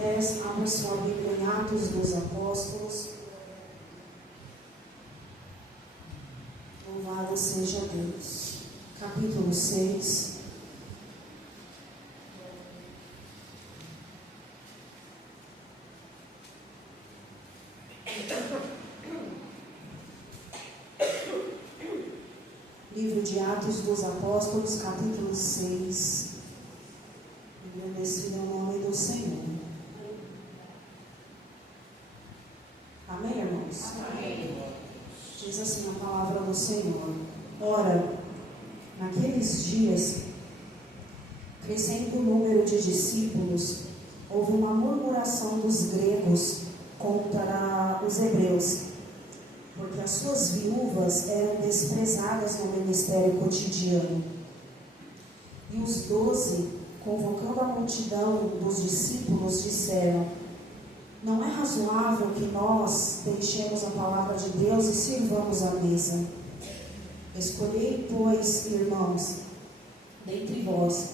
pés, abra sua Bíblia em Atos dos Apóstolos. Louvado seja Deus. Capítulo 6. Livro de Atos dos Apóstolos, capítulo 6. Bendecido é o nome do Senhor. Amém, irmãos? Amém. Diz assim a palavra do Senhor. Ora, naqueles dias, crescendo o número de discípulos, houve uma murmuração dos gregos contra os hebreus, porque as suas viúvas eram desprezadas no ministério cotidiano. E os 12, convocando a multidão dos discípulos, disseram: não é razoável que nós deixemos a palavra de Deus e sirvamos a mesa. Escolhei, pois, irmãos, dentre vós,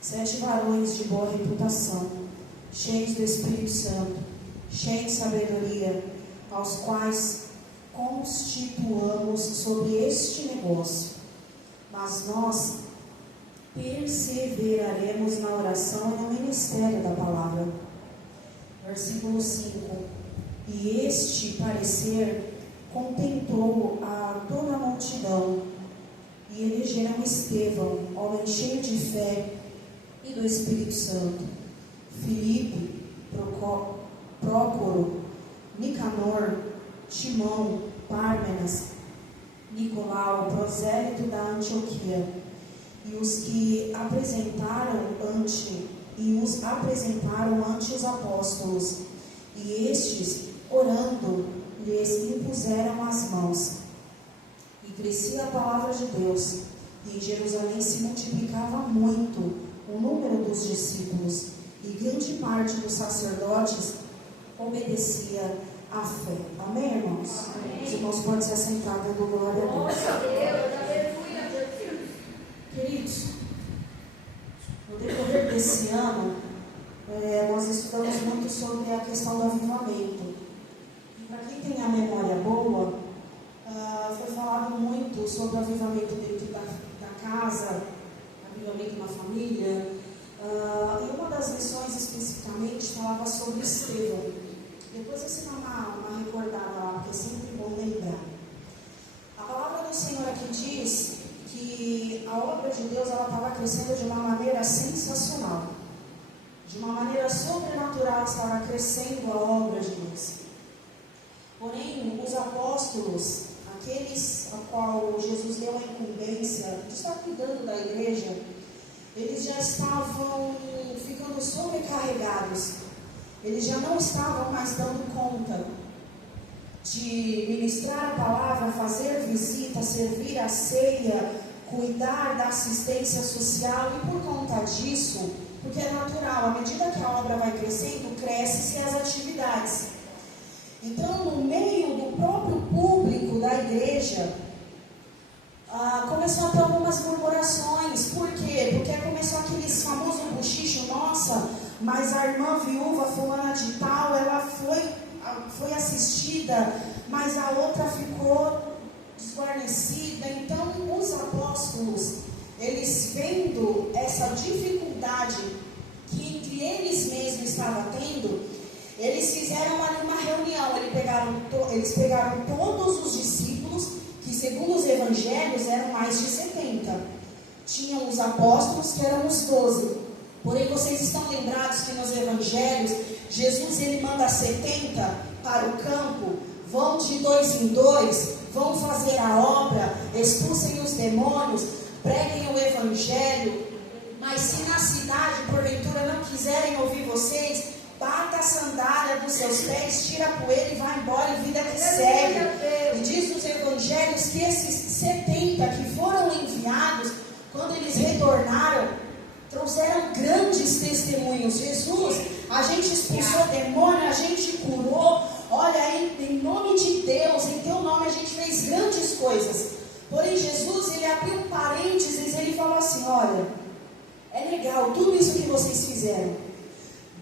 7 varões de boa reputação, cheios do Espírito Santo, cheios de sabedoria, aos quais constituamos sobre este negócio. Mas nós perseveraremos na oração e no ministério da palavra. Versículo 5. E este parecer contentou a toda a multidão, e elegeram Estevão, homem cheio de fé e do Espírito Santo, Filipe, Prócoro, Nicanor, Timão, Pármenas, Nicolau, prosélito da Antioquia, e os apresentaram ante os apóstolos, e estes, orando, lhes impuseram as mãos. E crescia a palavra de Deus, e em Jerusalém se multiplicava muito o número dos discípulos, e grande parte dos sacerdotes obedecia à fé. Amém, irmãos? Amém. Os irmãos podem se assentar, dando glória a Deus. Queridos, no decorrer desse ano, nós estudamos muito sobre a questão do avivamento. E para quem tem a memória boa, foi falado muito sobre o avivamento dentro da casa, avivamento na família. E uma das lições especificamente falava sobre Estevão. Depois você dá uma recordada lá, porque é sempre bom lembrar. A palavra do Senhor aqui diz que a obra de Deus estava crescendo de uma maneira sensacional. De uma maneira sobrenatural estava crescendo a obra de Deus. Porém, os apóstolos, aqueles a qual Jesus deu a incumbência de estar cuidando da igreja, eles já estavam ficando sobrecarregados. Eles já não estavam mais dando conta de ministrar a palavra, fazer visita, servir a ceia, cuidar da assistência social. E por conta disso, porque é natural, à medida que a obra vai crescendo, crescem-se as atividades. Então, no meio do próprio público da igreja, começou a ter algumas murmurações. Por quê? Porque começou aqueles famosos bochichos: nossa, mas a irmã viúva fulana de tal, ela foi assistida, mas a outra ficou desguarnecida. Então, os apóstolos, eles vendo essa dificuldade que entre eles mesmos estavam tendo, eles fizeram ali uma reunião. Eles pegaram todos os discípulos, que segundo os evangelhos eram mais de 70. Tinham os apóstolos, que eram os 12. Porém, vocês estão lembrados que nos evangelhos, Jesus ele manda 70 para o campo, vão de 2 em 2, vão fazer a obra, expulsem os demônios, preguem o evangelho. Mas se na cidade, porventura, não quiserem ouvir vocês, bata a sandália dos seus pés, tira a poeira e vai embora, e vida que segue. E diz nos evangelhos que esses 70 que foram enviados, quando eles retornaram, trouxeram grandes testemunhos. Jesus, a gente expulsou demônio, a gente curou. Olha, em nome de Deus, em teu nome a gente fez grandes coisas. Porém, Jesus, ele abriu um parênteses, ele falou assim: olha, é legal tudo isso que vocês fizeram,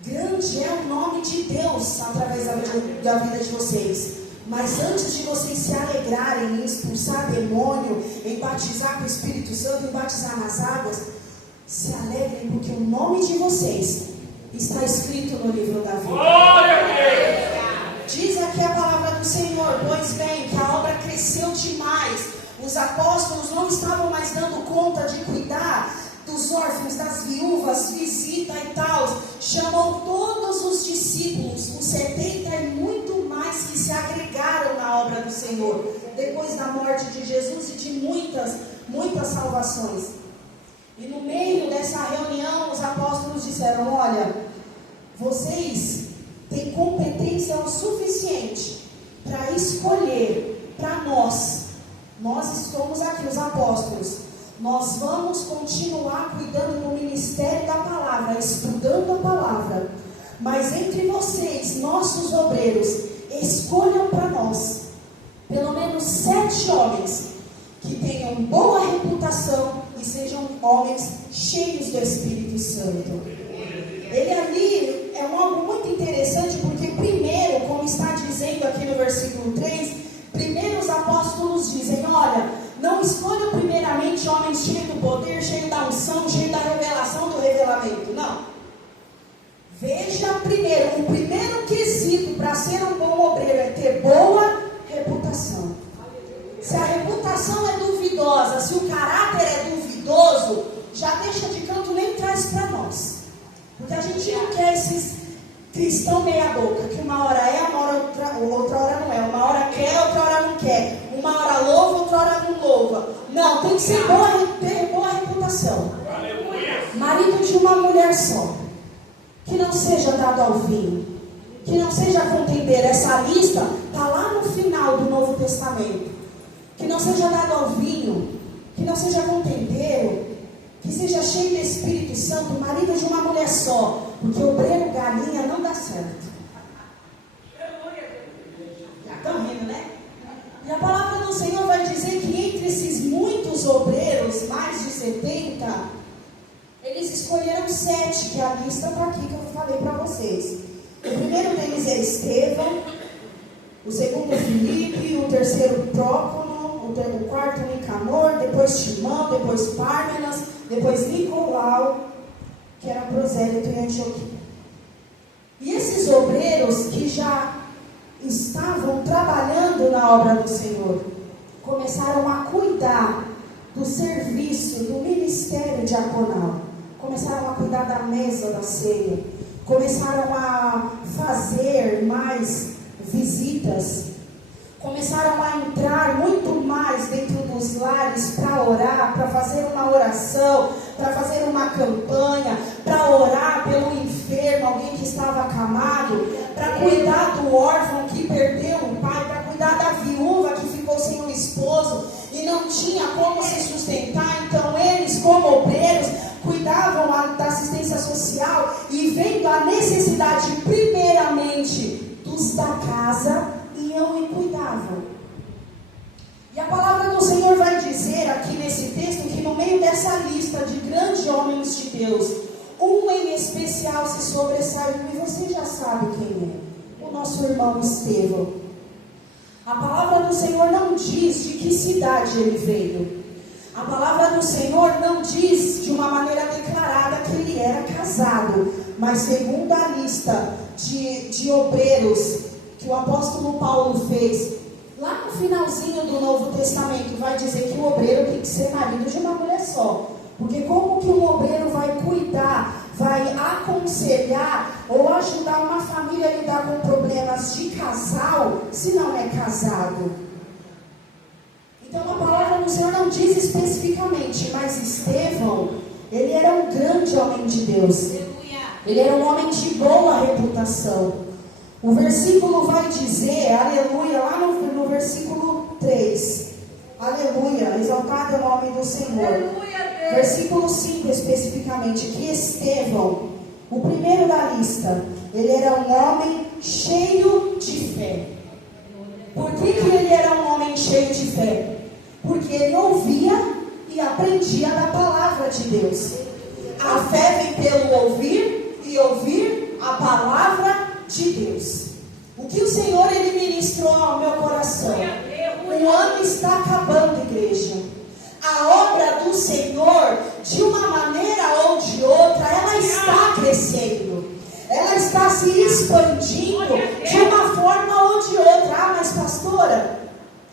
Grande é o nome de Deus através da vida de vocês. Mas antes de vocês se alegrarem em expulsar demônio, em batizar com o Espírito Santo, em batizar nas águas, se alegrem porque o nome de vocês está escrito no livro da vida. Diz aqui a palavra do Senhor: pois bem, que a obra cresceu demais. Os apóstolos não estavam mais dando conta de cuidar dos órfãos, das viúvas, visita e tal. Chamou todos os discípulos, os 70 e muito mais que se agregaram na obra do Senhor, depois da morte de Jesus e de muitas salvações. E no meio dessa reunião, os apóstolos disseram: olha, vocês têm competência o suficiente para escolher para nós estamos aqui, os apóstolos, nós vamos continuar cuidando do ministério da palavra, estudando a palavra, mas entre vocês, nossos obreiros, escolham para nós pelo menos 7 homens que tenham boa reputação e sejam homens cheios do Espírito Santo. Ele ali é algo muito interessante, porque primeiro, como está dizendo aqui no versículo 3, primeiro os apóstolos dizem: olha, não escolha primeiramente homens cheios do poder, cheios da unção, cheios da revelação, do revelamento. Não. Veja primeiro, o primeiro quesito para ser um bom obreiro é ter boa reputação. Se a reputação é duvidosa, se o caráter é duvidoso, já deixa de canto, nem traz para nós. Porque a gente não quer esses cristão meia boca, que uma hora é, outra hora não é, uma hora quer, outra hora não quer, uma hora louva, outra hora não louva. Não, tem que ser ter boa reputação. Marido de uma mulher só, que não seja dado ao vinho, que não seja contendeiro. Essa lista está lá no final do Novo Testamento. Que não seja dado ao vinho, que não seja contendeiro, que seja cheio do Espírito Santo, marido de uma mulher só, porque obreiro galinha não dá certo. Já estão rindo, né? E a palavra do Senhor vai dizer que entre esses muitos obreiros, mais de 70, eles escolheram 7, que a lista está aqui que eu falei para vocês. O primeiro deles é Estevão, o segundo Filipe, o terceiro Prócono, o quarto Nicanor, depois Timão, depois Pármenas, depois Nicolau, que era prosélito em Antioquia. E esses obreiros que já estavam trabalhando na obra do Senhor, começaram a cuidar do serviço, do ministério diaconal, começaram a cuidar da mesa da ceia, começaram a fazer mais visitas, começaram a entrar muito mais dentro dos lares para orar, para fazer uma oração, para fazer uma campanha, para orar pelo enfermo, alguém que estava acamado, para cuidar do órfão que perdeu o pai, para cuidar da viúva que ficou sem o esposo e não tinha como se sustentar. Então eles, como obreiros, cuidavam da assistência social e vendo a necessidade primeiramente dos da casa, iam e cuidavam. E a palavra do Senhor vai dizer aqui nesse texto que no meio dessa lista de grandes homens de Deus, um em especial se sobressaiu, e você já sabe quem é: o nosso irmão Estevão. A palavra do Senhor não diz de que cidade ele veio. A palavra do Senhor não diz de uma maneira declarada que ele era casado, mas segundo a lista de obreiros que o apóstolo Paulo fez, lá no finalzinho do Novo Testamento, vai dizer que o obreiro tem que ser marido de uma mulher só. Porque como que um obreiro vai cuidar, vai aconselhar ou ajudar uma família a lidar com problemas de casal, se não é casado? Então a palavra do Senhor não diz especificamente, mas Estevão, ele era um grande homem de Deus. Ele era um homem de boa reputação. O versículo vai dizer, aleluia, lá no versículo 3, aleluia, exaltado é o nome do Senhor. Aleluia, versículo 5 especificamente, que Estevão, o primeiro da lista, ele era um homem cheio de fé. Por que ele era um homem cheio de fé? Porque ele ouvia e aprendia da palavra de Deus. A fé vem pelo ouvir e ouvir a palavra de Deus. O que o Senhor ele ministrou ao meu coração. O ano está acabando, igreja. A obra do Senhor, de uma maneira ou de outra, ela está crescendo. Ela está se expandindo de uma forma ou de outra. Ah, mas pastora,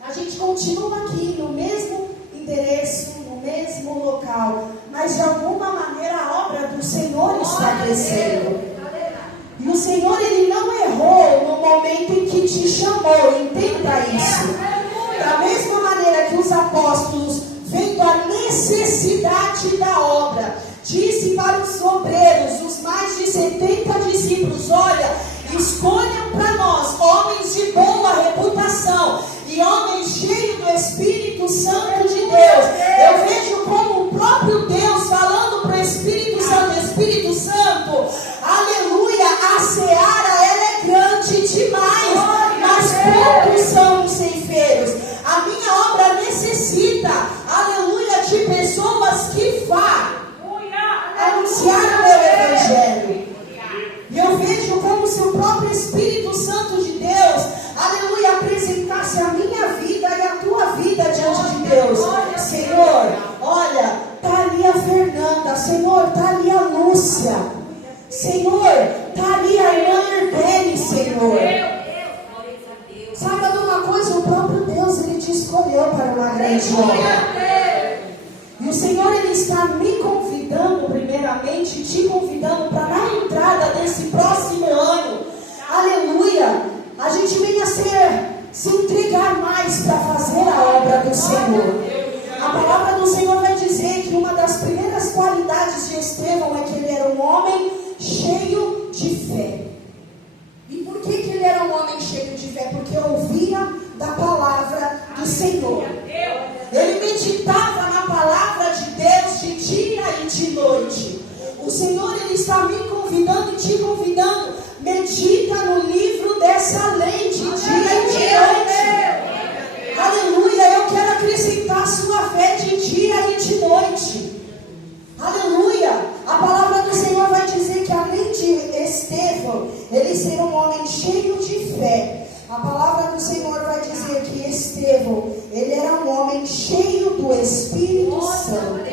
a gente continua aqui no mesmo endereço, no mesmo local, mas de alguma maneira a obra do Senhor está crescendo. E o Senhor ele não errou no momento em que te chamou, entenda isso. Da mesma maneira que os apóstolos, vendo a necessidade da obra, disse para os obreiros, os mais de 70 discípulos: olha, escolham para nós homens de boa reputação e homens cheios do Espírito Santo de Deus. Eu vejo como o próprio Deus falando para o Espírito Santo: Espírito Santo, aleluia, a seara ela é grande demais, mas poucos são os ceifeiros. A minha obra necessita, aleluia, de pessoas que vá anunciar o meu evangelho. E eu vejo como se o próprio Espírito Santo de Deus, aleluia, apresentasse a minha vida e a tua vida diante de Deus. Senhor, olha, está ali a Fernanda. Senhor, está ali a Lúcia. Senhor, está ali a irmã Erdene, Senhor. Saiba de uma coisa, o próprio Deus, ele te escolheu para uma grande obra. E o Senhor, ele está me convidando, primeiramente, te convidando para na entrada desse próximo ano, aleluia, a gente venha se entregar mais para fazer a obra do Senhor. A palavra do Senhor vai dizer que uma das primeiras qualidades de Estevão é que ele era um homem cheio de fé. E por que ele era um homem cheio de fé? Porque ouvia da palavra do Senhor. Ele meditava na palavra de Deus de dia e de noite. O Senhor ele está me convidando e te convidando. Medita no livro dessa lei de dia e de noite. Aleluia, eu quero acrescentar a sua fé de dia e de noite. Aleluia, a palavra do Senhor vai dizer que além de Estevão, ele ser um homem cheio de fé, a palavra do Senhor vai dizer que Estevão, ele era um homem cheio do Espírito Santo.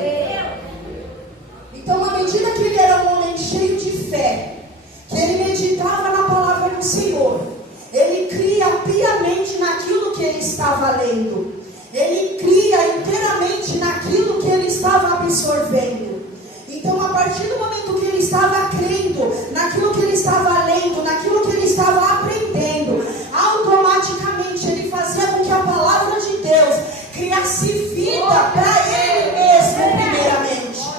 Então, à medida que ele era um homem cheio de fé, que ele meditava na palavra do Senhor, ele cria piamente naquilo que ele estava lendo. Ele cria inteiramente naquilo que ele estava absorvendo. Então, a partir do momento que ele estava crendo naquilo que ele estava lendo, naquilo que ele estava aprendendo, automaticamente ele fazia com que a palavra de Deus criasse vida para ele mesmo, primeiramente.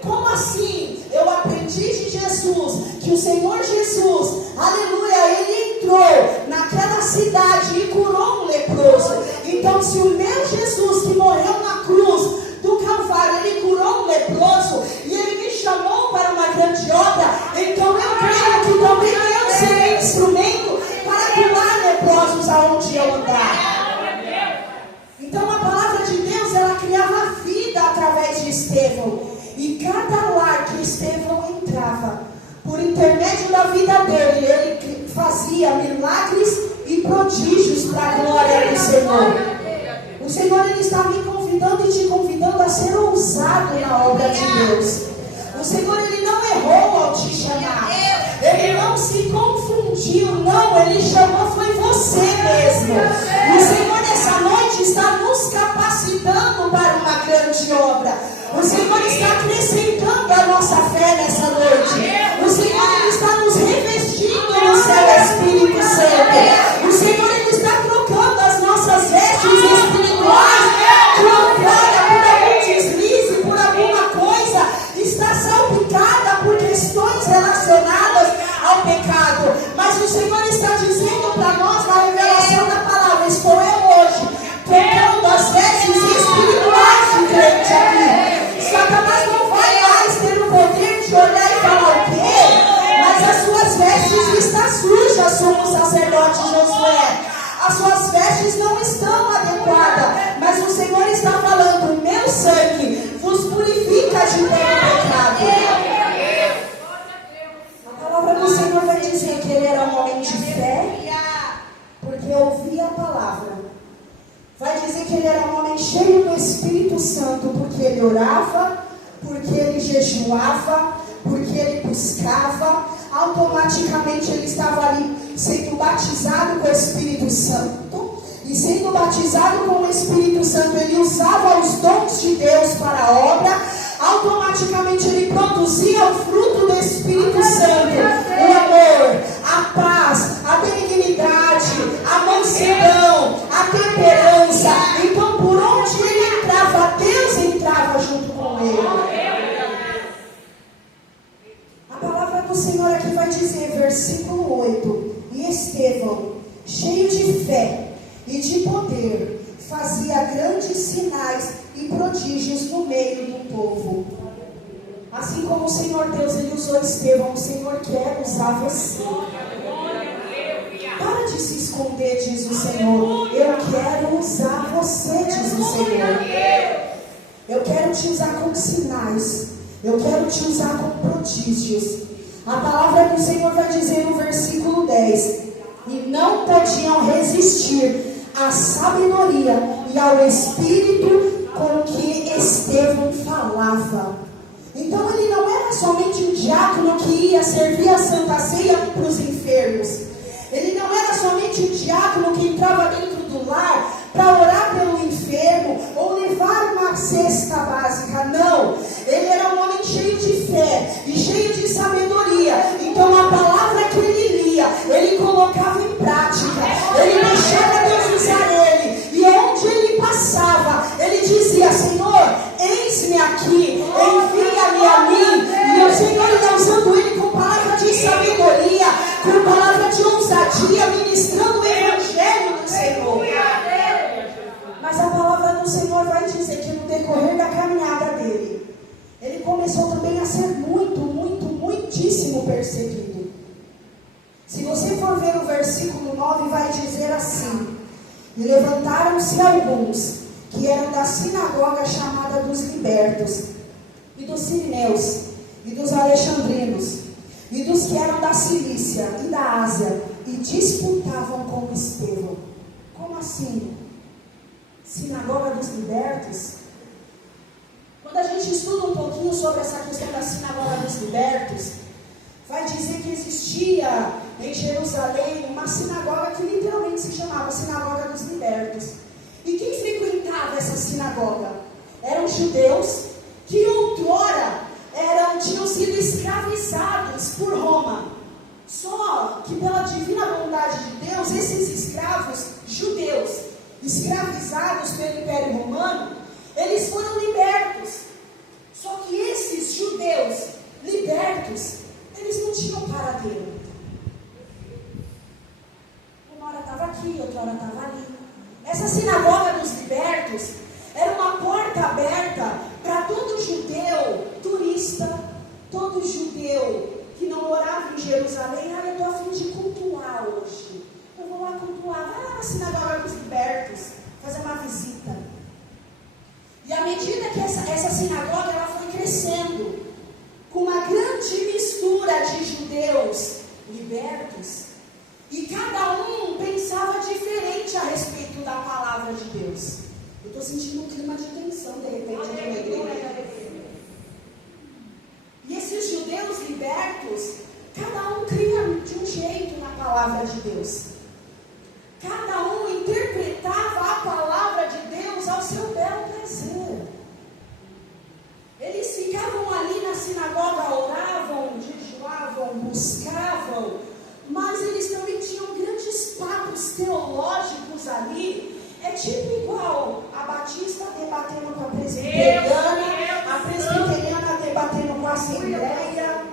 Como assim? Eu aprendi de Jesus que o Senhor Jesus, aleluia, ele entrou naquela cidade e curou um leproso. Então, se o meu Jesus que morreu na cruz do Calvário, ele curou um leproso e ele me chamou para uma grande obra, então eu creio que também eu serei instrumento para curar leprosos aonde eu andar. Então a palavra de Deus, ela criava vida através de Estevão. E cada lar que Estevão entrava, por intermédio da vida dele, ele fazia milagres e prodígios para a glória do Senhor. O Senhor ele está me convidando e te convidando a ser ousado na obra de Deus. O Senhor ele não errou ao te chamar. Ele não se confundiu, não. Ele chamou foi você mesmo. E o Senhor nessa noite está nos capacitando para uma grande obra. O Senhor está acrescentando a nossa fé nessa noite. O Senhor ele está nos revestindo no céu Espírito Santo. O Senhor ele está trocando as nossas vestes espirituais, trocada por algum deslize, por alguma coisa, está salpicada por questões relacionadas ao pecado. Mas o Senhor está dizendo para nós na revelação da palavra: estou eu dizer que ele era um homem cheio do Espírito Santo, porque ele orava, porque ele jejuava, porque ele buscava. Automaticamente ele estava ali sendo batizado com o Espírito Santo. E sendo batizado com o Espírito Santo, ele usava os dons de Deus para a obra. Automaticamente ele produzia o fruto do Espírito Santo: o amor, a paz, a benignidade, a mansidão, a temperança. Então, por onde ele entrava, Deus entrava junto com ele. A palavra do Senhor aqui vai dizer, versículo 8: e Estevão, cheio de fé e de poder, fazia grandes sinais e prodígios no meio do povo. Assim como o Senhor Deus, ele usou Estevão, o Senhor quer usar você. Para de se esconder, diz o Senhor. Eu quero usar você, diz o Senhor. Eu quero te usar com sinais. Eu quero te usar com prodígios. A palavra do Senhor vai dizer no versículo 10: e não podiam resistir à sabedoria e ao espírito com que Estevão falava. Então ele não era somente um diácono que ia servir a Santa Ceia para os enfermos. Ele não era somente um diácono que entrava dentro do lar para orar pelo enfermo ou levar uma cesta básica. Não, ele era um homem cheio de fé e cheio de sabedoria. Então a palavra que ele lia, ele colocava em prática. Ele deixava Deus usar ele. E onde ele passava, ele dizia: Senhor, eis-me aqui, envia-me a mim. E o Senhor está usando ele com palavra de sabedoria, com palavra de ousadia, ministrando o evangelho do Senhor. Mas a palavra do Senhor vai dizer que no decorrer da caminhada dele, ele começou também a ser muitíssimo perseguido. Se você for ver o versículo 9, vai dizer assim: e levantaram-se alguns que eram da sinagoga chamada dos libertos, e dos sirineus, e dos alexandrinos, e dos que eram da Cilícia e da Ásia, e disputavam com Estevão. Como assim? Sinagoga dos libertos? Quando a gente estuda um pouquinho sobre essa questão da sinagoga dos libertos, vai dizer que existia em Jerusalém uma sinagoga que literalmente se chamava Sinagoga dos Libertos. E quem frequentava essa sinagoga? Eram judeus que outrora tinham sido escravizados por Roma. Só que pela divina bondade de Deus, esses escravos judeus, escravizados pelo Império Romano, eles foram libertos. Só que esses judeus libertos, eles não tinham paradeiro. Uma hora estava aqui, outra hora estava ali. Essa sinagoga dos libertos era uma porta aberta para todo judeu turista, todo judeu que não morava em Jerusalém. Eu estou a fim de cultuar hoje. Eu vou lá cultuar. Vai lá na sinagoga dos libertos, fazer uma visita. E à medida que essa sinagoga ela foi crescendo, com uma grande mistura de judeus libertos, e cada um pensava diferente a respeito da palavra de Deus. Eu estou sentindo um clima de tensão, de repente, aqui na igreja. E esses judeus libertos, cada um cria de um jeito na palavra de Deus. Cada um interpretava a palavra de Deus ao seu belo prazer. Eles ficavam ali na sinagoga, oravam, jejuavam, buscavam, mas eles também tinham grandes papos teológicos ali. É tipo igual a Batista debatendo com a presbiteriana, a presbiteriana debatendo com a Assembleia.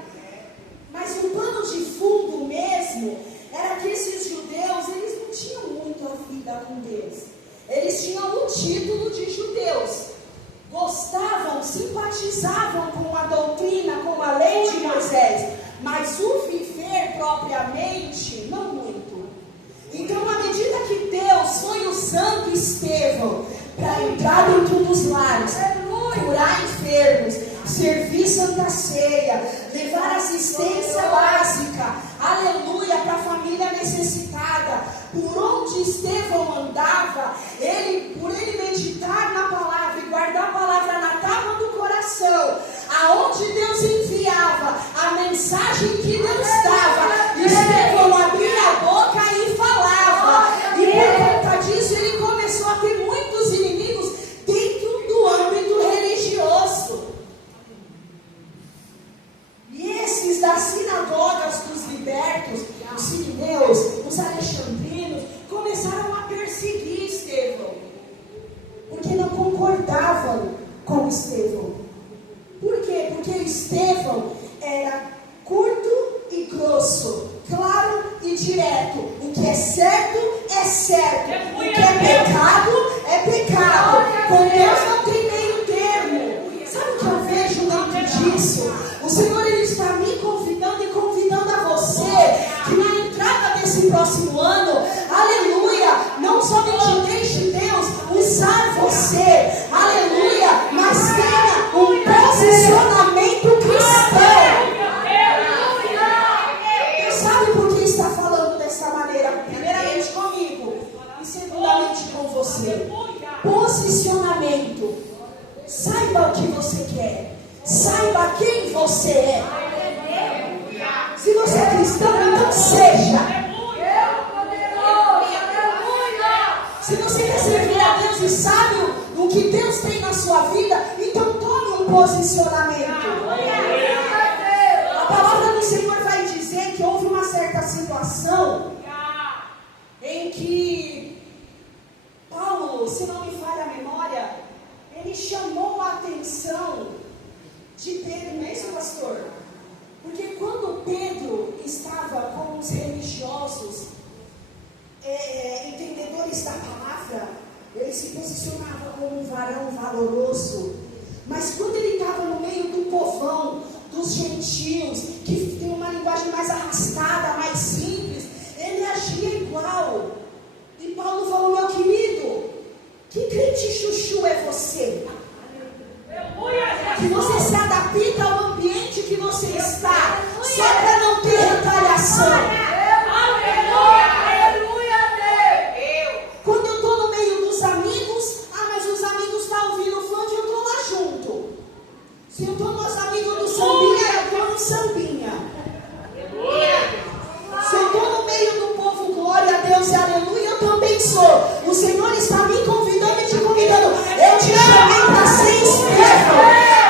Mas o pano de fundo mesmo era que esses judeus, eles não tinham muito a vida com Deus. Eles tinham o título de judeus. Gostavam, simpatizavam com a doutrina, com a lei de Moisés, mas o viver propriamente, não muito. Então, à medida que Deus foi usando Estevão para entrar dentro dos lares, curar enfermos, servir Santa Ceia, levar assistência básica, aleluia, para a família necessitada, por onde Estevão andava, por ele Estevão. Por quê? Porque Estevão era curto e grosso, claro e direto. O que é certo, é certo. O que é pecado, é pecado. Com Deus não tem meio termo. Sabe o que eu vejo dentro disso? O Senhor, Ele está me convidando e convidando a você que na entrada desse próximo ano, aleluia, não somente deixe Deus usar você, aleluia, mas tenha um posicionamento cristão. Sabe por que está falando dessa maneira? Primeiramente comigo e segundamente com você. Posicionamento. Saiba o que você quer. Saiba quem você é. Se você é cristão, então seja. Se você quer servir a Deus e sabe o que Deus tem na sua vida, então tome um posicionamento. A palavra do Senhor vai dizer que houve uma certa situação em que Paulo, se não me falha a memória, ele chamou a atenção de Pedro, não é isso, pastor? Porque quando Pedro estava com os religiosos, entendedores da palavra, ele se posicionava como um varão valoroso. Mas quando ele estava no meio do povão, dos gentios, que tem uma linguagem mais arrastada, mais simples, ele agia igual. E Paulo falou: meu querido, que crente chuchu é você? Que você se adapta ao ambiente que você está, só para não ter retaliação. Quando eu estou no meio dos amigos, mas os amigos estão ouvindo funk, eu estou lá junto. Se eu estou nos amigos do sambinha, eu estou no sambinha. Se eu estou no meio do povo, glória a Deus e aleluia, eu também sou. O Senhor está me convidando e te convidando. Eu te chamei para ser Estevão.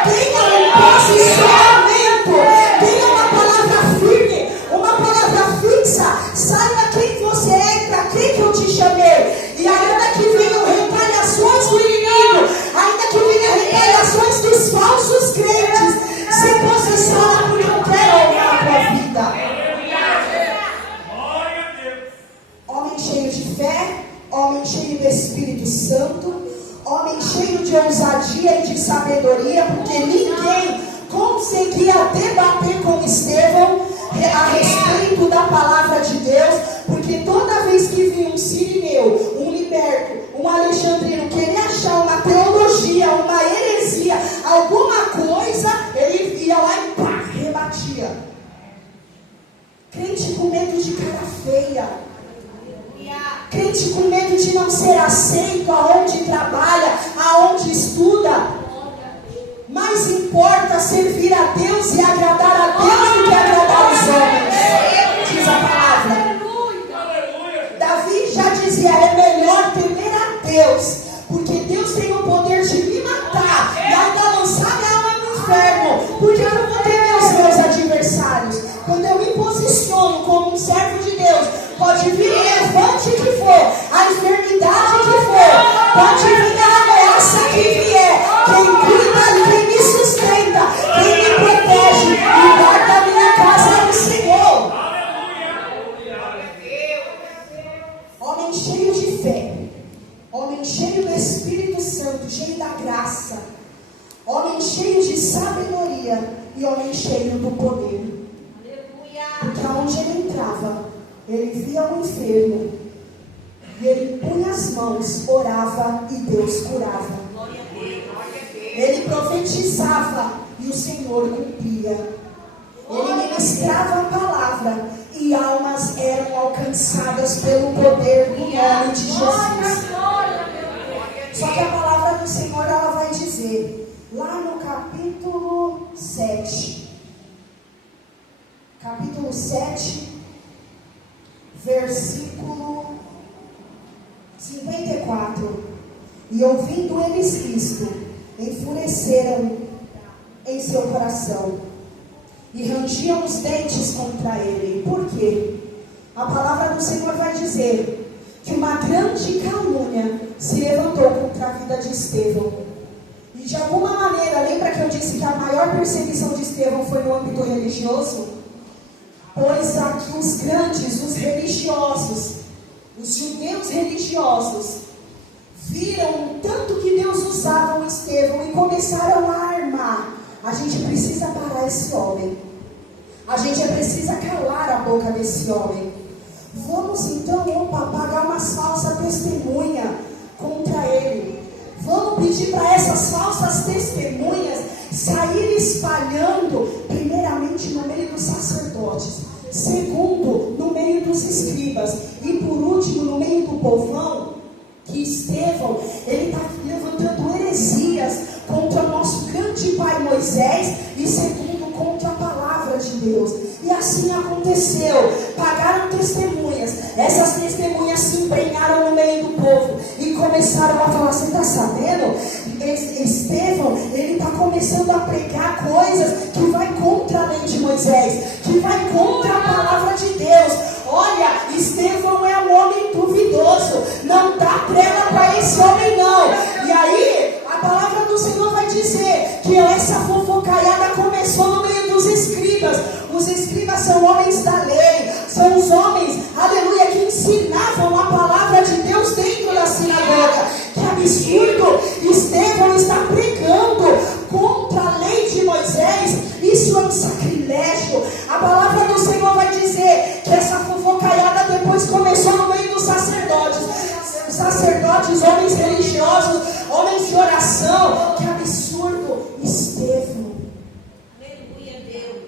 Tenha um posicionamento, tenha uma palavra firme, uma palavra fixa. Saiba quem você é e para que eu te chamei. E ainda que venham retaliações do inimigo, ainda que venham retaliações dos falsos crentes, se posiciona porque eu quero honrar a tua vida. Homem cheio de fé, homem cheio do Espírito Santo, homem cheio de ousadia e de sabedoria, porque ninguém conseguia debater com Estevão a respeito da palavra de Deus, porque toda vez que vinha um sirineu, um liberto, um alexandrino, queria achar uma teologia, uma heresia, alguma coisa, ele ia lá e pá, rebatia. Crente com medo de cara feia, crente com medo de não ser aceito aonde trabalha, aonde estuda. Mais importa servir a Deus e agradar a Deus do que agradar os homens, diz a palavra. Davi já dizia: é melhor temer a Deus, porque Deus tem o poder de me matar e ainda lançar minha alma no inferno, porque eu não vou temer os meus adversários. Quando eu me posiciono como um servo de Deus, pode vir o elefante que for, a enfermidade que for, pode vir a ameaça que vier, quem cuida e quem me sustenta, quem me protege e guarda a minha casa é o Senhor. Homem cheio de fé, homem cheio do Espírito Santo, cheio da graça, homem cheio de sabedoria e homem cheio do poder. Porque aonde ele entrava, ele via o enfermo, e ele punha as mãos, orava e Deus curava. Ele profetizava e o Senhor cumpria. Ele ministrava a palavra e almas eram alcançadas pelo poder do nome de Jesus. Só que a palavra do Senhor, ela vai dizer, lá no capítulo 7, versículo 54. E ouvindo eles isto, enfureceram em seu coração e rangiam os dentes contra ele. Por quê? A palavra do Senhor vai dizer que uma grande calúnia se levantou contra a vida de Estevão. E de alguma maneira, lembra que eu disse que a maior perseguição de Estevão foi no âmbito religioso? Pois aqui os grandes, os religiosos, os judeus religiosos, viram o tanto que Deus usava o Estevão e começaram a armar. A gente precisa parar esse homem. A gente precisa calar a boca desse homem. Vamos então, pagar uma falsa testemunha contra ele. Vamos pedir para essas falsas testemunhas sair espalhando, primeiramente no meio dos sacerdotes, segundo, no meio dos escribas, e por último, no meio do povão, que Estevão, ele está levantando heresias contra o nosso grande pai Moisés, e segundo, contra a palavra de Deus. E assim aconteceu, pagaram testemunhas, essas testemunhas se embrenharam no meio do povo, e começaram a falar: você está sabendo? Estevão, ele está começando a pregar coisas que vai contra a lei de Moisés, que vai contra a palavra de Deus. Olha, Estevão é um homem duvidoso, não dá trela para esse homem não. E aí, a palavra do Senhor vai dizer que essa fofocaiada começou no meio dos escribas. Os escribas são homens da lei, são os homens, aleluia, que ensinavam a palavra de Deus dentro da sinagoga. Que absurdo! Estevão está pregando contra a lei de Moisés. Isso é um sacrilégio. A palavra do Senhor vai dizer que essa fofocaiada depois começou no meio dos sacerdotes. Sacerdotes, homens religiosos, homens de oração. Que absurdo! Estevão. Aleluia, Deus.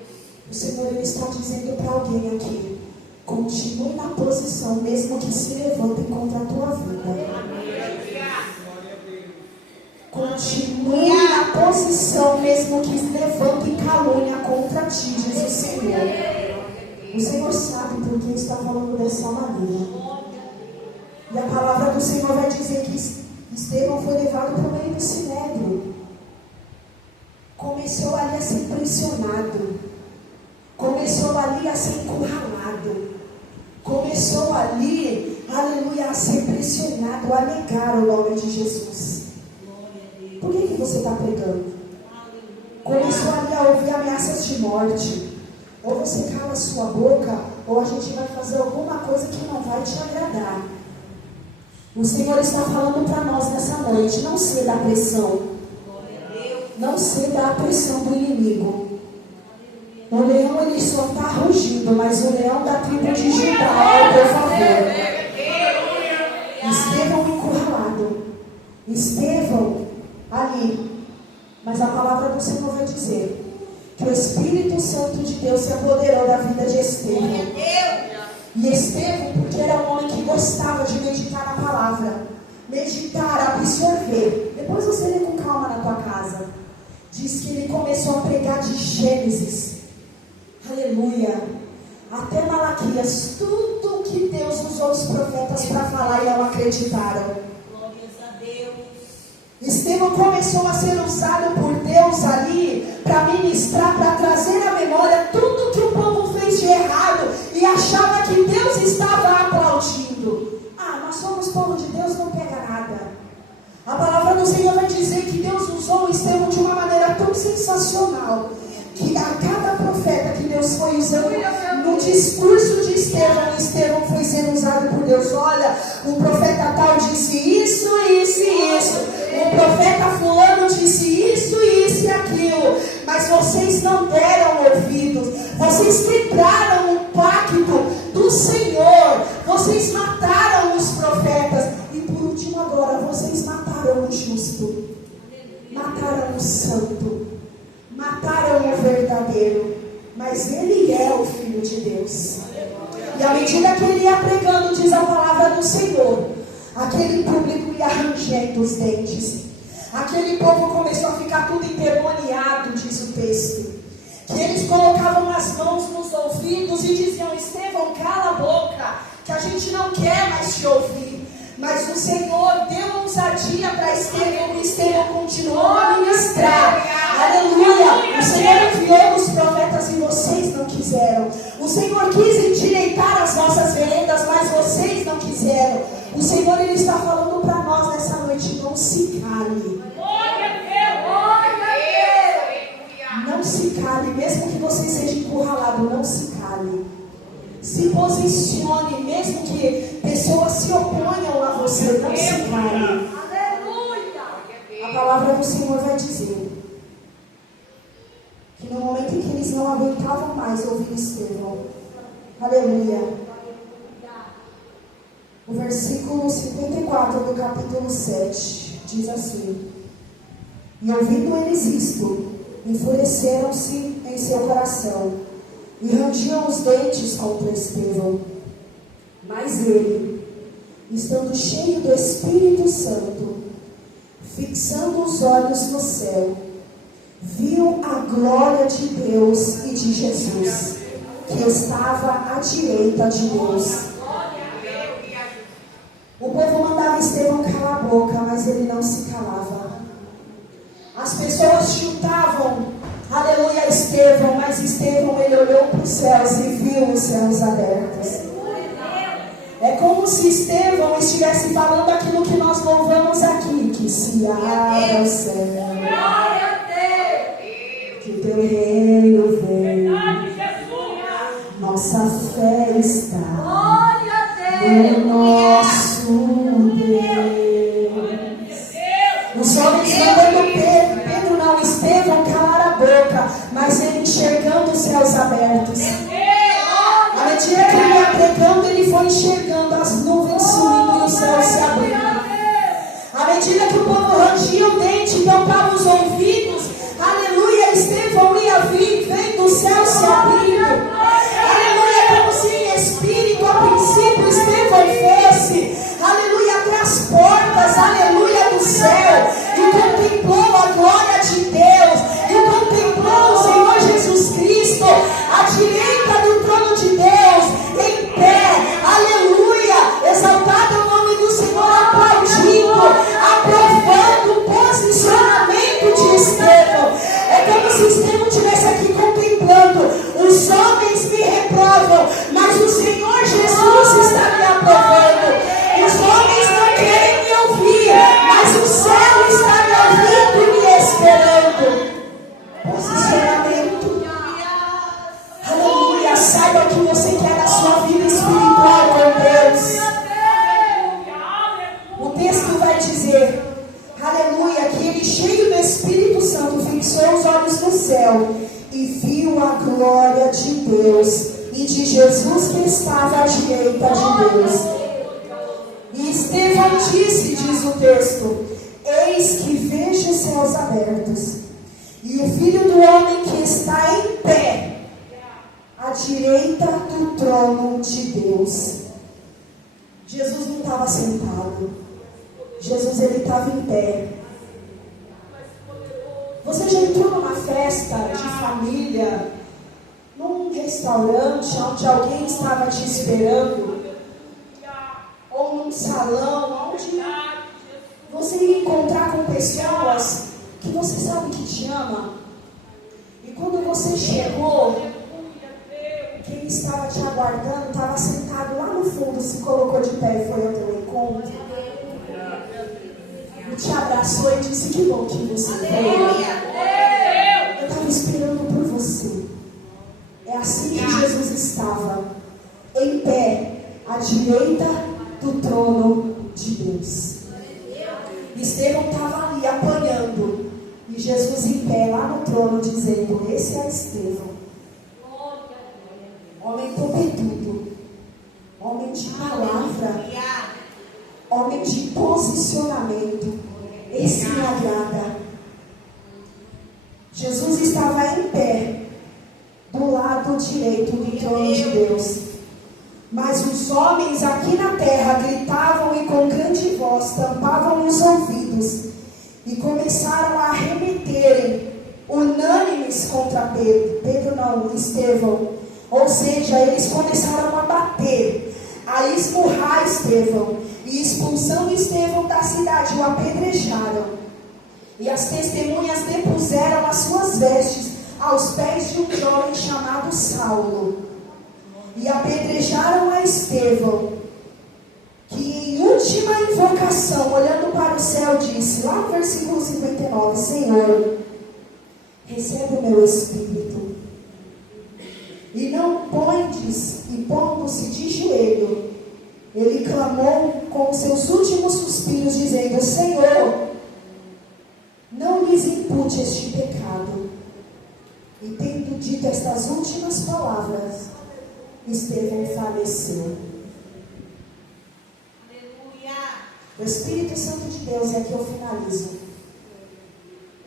O Senhor, ele está dizendo para alguém aqui: continue na posição, mesmo que se levantem contra a tua vida. Continue na posição, mesmo que se levantem calúnia contra ti, diz o Senhor. O Senhor sabe por que está falando dessa maneira. E a palavra do Senhor vai dizer que Estevão foi levado para o meio do sinédrio. Começou ali a ser pressionado. Começou ali a ser encurralado. Começou ali, aleluia, a ser pressionado, a negar o nome de Jesus. Por que você está pregando? Começou ali a ouvir ameaças de morte. Ou você cala a sua boca, ou a gente vai fazer alguma coisa que não vai te agradar. O Senhor está falando para nós nessa noite: não ceda à pressão. Não ceda à pressão do inimigo. O leão, ele só está rugindo, mas o leão da tribo de Judá é o teu favor. Estevão encurralado. Estevão ali. Mas a palavra do Senhor vai dizer que o Espírito Santo de Deus se apoderou da vida de Estevão. E Estevão, porque era um homem que gostava de meditar na palavra, meditar, absorver. Depois você lê com calma na tua casa. Diz que ele começou a pregar de Gênesis, aleluia, até Malaquias, tudo que Deus usou os profetas para falar e não acreditaram. Glórias a Deus. Estevão começou a ser usado por Deus ali para ministrar, para trazer à memória tudo que o povo fez de errado e achava que Deus estava aplaudindo. Nós somos povo de Deus, não pega nada. A palavra do Senhor vai dizer que Deus usou Estevão de uma maneira tão sensacional, que a cada profeta que Deus foi usando, no discurso de Estevão foi sendo usado por Deus. Olha, o profeta tal disse isso, isso e isso. O profeta fulano disse isso, isso e aquilo. Mas vocês não deram ouvidos. Vocês quebraram o pacto do Senhor. Vocês mataram os profetas. E por último agora, vocês mataram o justo. Mataram o santo. Mataram o verdadeiro. Mas ele é o Filho de Deus. E à medida que ele ia pregando, diz a palavra do Senhor, aquele público ia rangendo os dentes. Aquele povo começou a ficar tudo endemoniado, diz o texto. Que eles colocavam as mãos nos ouvidos e diziam: Estevão, cala a boca, que a gente não quer mais te ouvir. Mas o Senhor deu ousadia para Estevão, e Estevão continuou a ministrar. Aleluia! O Senhor enviou os profetas e vocês não quiseram. O Senhor quis endireitar as nossas veredas, mas vocês não quiseram. O Senhor, ele está falando para nós nessa noite: não se cale. cale, mesmo que você seja encurralado, não se cale. Se posicione, mesmo que pessoas se oponham a você, não se cale. A palavra do Senhor vai dizer que no momento em que eles não aguentavam mais ouvir Estevão, aleluia, o versículo 54 do capítulo 7 diz assim: e ouvindo eles isto, enfureceram-se em seu coração e rangiam os dentes contra Estevão. Mas ele, estando cheio do Espírito Santo, fixando os olhos no céu, viu a glória de Deus e de Jesus, que estava à direita de Deus. O povo mandava Estevão calar a boca, mas ele não se calava. As pessoas chutavam, aleluia, Estevão, mas Estevão, ele olhou para os céus e viu os céus abertos. É como se Estevão estivesse falando aquilo que nós louvamos aqui, que se abra o céu, que teu reino vem, nossa fé está no nosso Deus. Os homens mandando Pedro não, Estevão calar a boca, mas ele enxergando os céus abertos. À medida que ele ia pregando, ele foi enxergando as nuvens subindo e o céu se abrindo. À medida que o povo rangia o dente e tampava os ouvidos, aleluia, Estevão ia vir, vendo o céu se abrindo. Aleluia, como se em espírito, a princípio, Estevão fosse, aleluia, até as portas, aleluia, do céu, e contemplou a glória de Deus, e contemplou o Senhor Jesus Cristo, à direita do trono de Deus, em pé, aleluia, exaltado o nome do Senhor, aplaudindo, aprovando o posicionamento de Estevão. É como se Estevão estivesse aqui contemplando. Os homens me reprovam, mas o Senhor Jesus está me aprovando. Os homens não querem me ouvir, mas o céu está me ouvindo e me esperando. Posicionamento. Aleluia. Saiba que você quer a sua vida espiritual com Deus. O texto vai dizer, aleluia, que ele, cheio do Espírito Santo, fixou os olhos no céu e viu a glória de Deus e de Jesus que estava à direita de Deus. E Estevão disse, diz o texto: eis que vejo os céus abertos e o Filho do Homem que está em pé à direita do trono de Deus. Jesus não estava sentado, Jesus, ele estava em pé. Você já entrou numa festa de família, num restaurante onde alguém estava te esperando, ou num salão onde você ia encontrar com pessoas que você sabe que te ama, e quando você chegou, quem estava te aguardando estava sentado lá no fundo, se colocou de pé e foi ao teu encontro, e te abraçou e disse: que bom que você veio, eu estava esperando por você. É assim que Jesus estava, em pé, à direita do trono de Deus. Estevão estava ali apanhando, e Jesus em pé lá no trono dizendo: esse é Estevão, homem prometudo, homem de palavra, homem de posicionamento, esse me agrada. Jesus estava em pé do lado direito do trono de Deus, mas os homens aqui na terra gritavam e com grande voz tampavam os ouvidos e começaram a arremeterem unânimes contra Estevão. Ou seja, eles começaram a bater, a esmurrar Estevão, e expulsando Estevão da cidade, o apedrejaram. E as testemunhas depuseram as suas vestes aos pés de um jovem chamado Saulo, e apedrejaram a Estevão, que em última invocação, olhando para o céu, disse, lá no versículo 59, Senhor, recebe o meu espírito. E não pondes, e pondo-se de joelho, ele clamou com seus últimos suspiros, dizendo: Senhor, não lhes impute este pecado. E tendo dito estas últimas palavras, Estevão faleceu. Aleluia. O Espírito Santo de Deus, e aqui eu finalizo.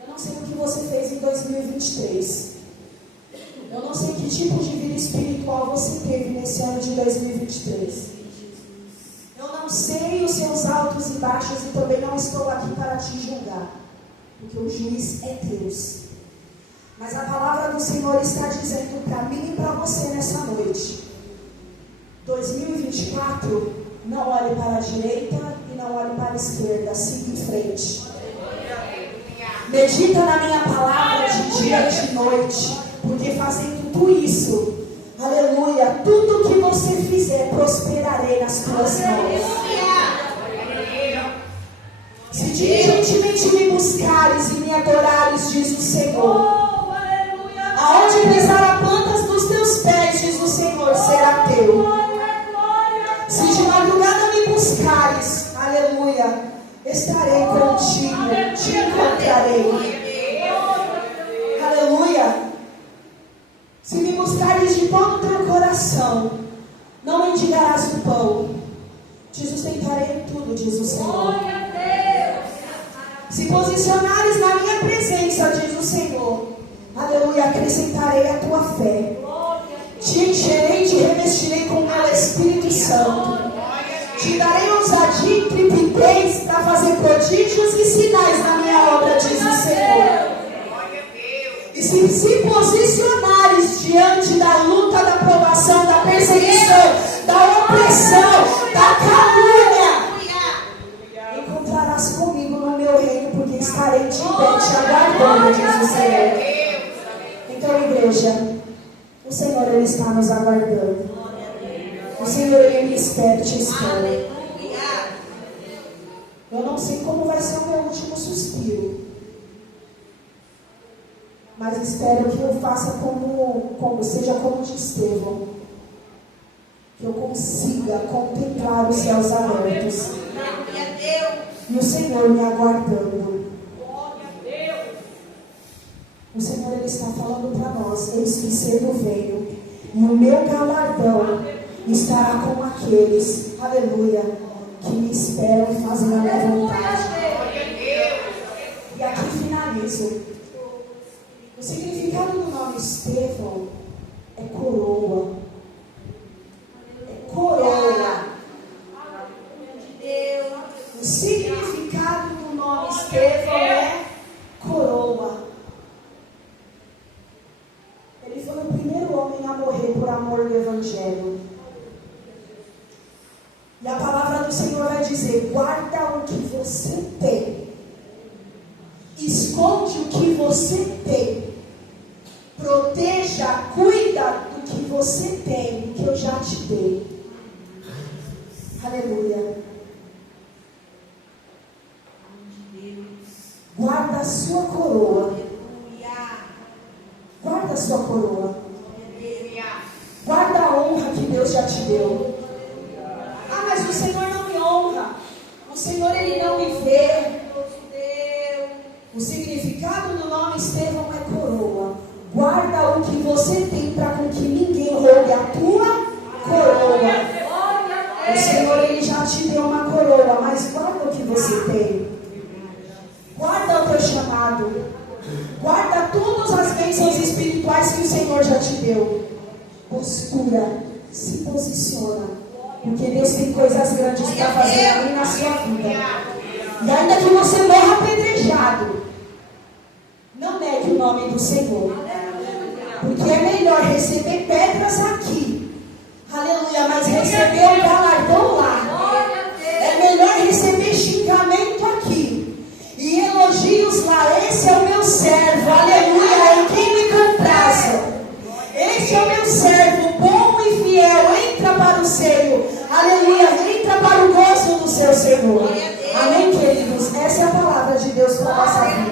Eu não sei o que você fez em 2023. Eu não sei que tipo de vida espiritual você teve nesse ano de 2023. Eu não sei os seus altos e baixos e também não estou aqui para te julgar, porque o juiz é Deus. Mas a palavra do Senhor está dizendo para mim e para você nessa noite: 2024, não olhe para a direita e não olhe para a esquerda, siga em frente. Medita na minha palavra de dia e de noite, porque fazendo tudo isso, aleluia, tudo que você fizer, prosperarei nas tuas mãos. Se diligentemente me buscares e me adorares, diz o Senhor, aonde pisar a planta dos teus pés, diz o Senhor, será teu. Se de madrugada me buscares, aleluia, estarei contigo, te encontrarei. Aleluia. Se me buscares de todo o teu coração, não mendigarás o pão. Te sustentarei em tudo, diz o Senhor. Se posicionares na minha presença, diz o Senhor, aleluia, acrescentarei a tua fé. Te encherei e te revestirei com o meu Espírito Santo. Te darei ousadia e intrepidez para fazer prodígios e sinais na minha obra, diz o Senhor. E se posicionares diante da luta, da provação, da perseguição, da opressão, da calúnia, encontrarás comigo no meu reino, porque estarei de pé te aguardando, diz o Senhor. Então, igreja, o Senhor, Ele está nos aguardando. O Senhor, Ele me espera e te espera. Eu não sei como vai ser o meu último suspiro, mas espero que eu faça seja como de Estevão, que eu consiga contemplar os céus abertos e o Senhor me aguardando. O Senhor, Ele está falando para nós: eis que cedo venho, e o meu galardão estará com aqueles, aleluia, que me esperam e fazem a minha vontade. E aqui finalizo. O significado do nome Estevão é coroa. É coroa. O significado do nome Estevão é coroa. Ele foi o primeiro homem a morrer por amor do Evangelho. E a palavra do Senhor vai dizer: guarda o que você tem. Esconde o que você tem. Proteja, cuida do que você tem, do que eu já te dei. Aleluia. Guarda a sua coroa. Guarda a sua coroa. Guarda a honra que Deus já te deu. Ah, mas o Senhor não me honra. O Senhor, Ele não me vê. O significado do nome Estevão é coroa. Guarda o que você tem para com que ninguém roube a tua coroa. O Senhor, Ele já te deu uma coroa, mas guarda o que você tem. Guarda o teu chamado. Guarda todas as bênçãos espirituais que o Senhor já te deu. Postura, se posiciona, porque Deus tem coisas grandes para fazer ali na sua vida. E ainda que você morra apedrejado, não negue o nome do Senhor, porque é melhor receber pedras aqui, aleluia, mas receber o galardão lá. É melhor receber xingamento aqui e elogios lá. Esse é o meu servo, aleluia, em quem me compraza. Esse é o meu servo, bom e fiel. Entra para o seio, aleluia, entra para o gozo do seu Senhor. Amém, queridos? Essa é a palavra de Deus para a nossa vida.